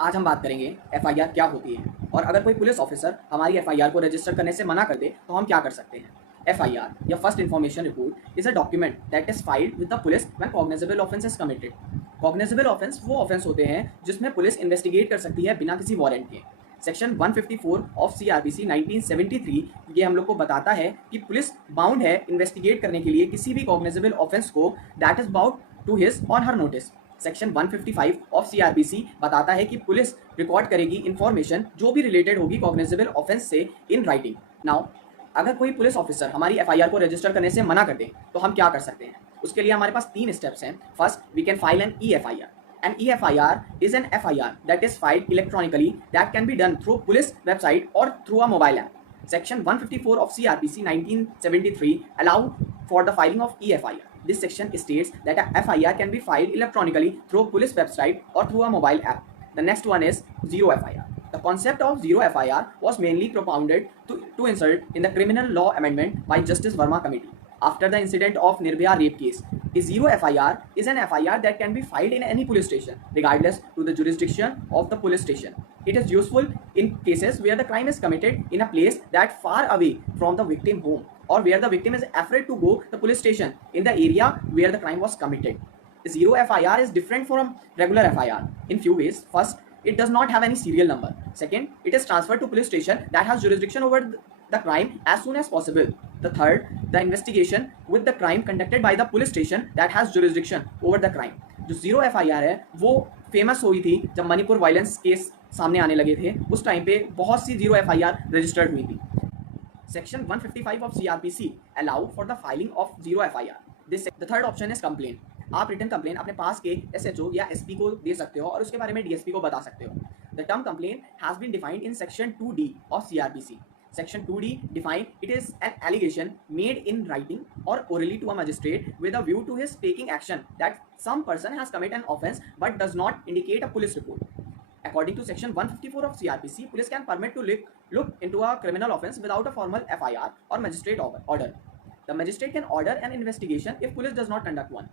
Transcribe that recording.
आज हम बात करेंगे एफआईआर क्या होती है और अगर कोई पुलिस ऑफिसर हमारी एफआईआर को रजिस्टर करने से मना कर दे तो हम क्या कर सकते हैं। एफआईआर या first information report is a document that is filed with the police when cognizable offence is committed. Cognizable offence वो ऑफेंस होते हैं जिसमें पुलिस इन्वेस्टिगेट कर सकती है बिना किसी वारंट के। सेक्शन 154 ऑफ सीआरपीसी 1973 ये हम लोग को बताता है कि पुलिस बाउंड है इन्वेस्टिगेट करने के लिए किसी भी कॉग्निजेबल ऑफेंस को that is brought to his और her notice. Section 155 of CrPC बताता है कि पुलिस रिकॉर्ड करेगी इंफॉर्मेशन जो भी रिलेटेड होगी कॉग्निजेबल ऑफेंस से इन राइटिंग। नाउ अगर कोई पुलिस ऑफिसर हमारी एफआईआर को रजिस्टर करने से मना कर दे तो हम क्या कर सकते हैं। उसके लिए हमारे पास 3 स्टेप्स हैं। First, we can file an EFIR। An EFIR is an FIR that is filed electronically that can be done through police website or through a mobile app. Section 154 of CRPC 1973 allow for the filing of EFIR. This section states that a FIR can be filed electronically through police website or through a mobile app. The next one is zero FIR. The concept of zero FIR was mainly propounded to insert in the criminal law amendment by Justice Verma Committee. After the incident of Nirbhaya rape case, a zero FIR is an FIR that can be filed in any police station, regardless to the jurisdiction of the police station. It is useful in cases where the crime is committed in a place that far away from the victim home, or where the victim is afraid to go to the police station in the area where the crime was committed. A zero FIR is different from regular FIR in few ways. First, it does not have any serial number. Second, it is transferred to police station that has jurisdiction over the crime as soon as possible. The third, the investigation with the crime conducted by the police station that has jurisdiction over the crime. जो zero FIR है वो famous हुई थी जब Manipur violence case सामने आने लगे थे। उस टाइम पे बहुत सी जीरो एफआईआर रजिस्टर्ड हुई थी। Section 155 of CRPC allow for the filing of zero FIR. The third option is complaint. आप रिटन कंप्लेन अपने पास के SHO या SP को दे सकते हो और उसके बारे में DSP को बता सकते हो। The term complaint has been defined in Section 2D of CRPC. Section 2D define it is an allegation made in writing or orally to a magistrate with a view to his taking action that some person has committed an offence but does not indicate a police report. According to Section 154 of CRPC, police can permit to look into a criminal offence without a formal FIR or magistrate order. The magistrate can order an investigation if police does not conduct one.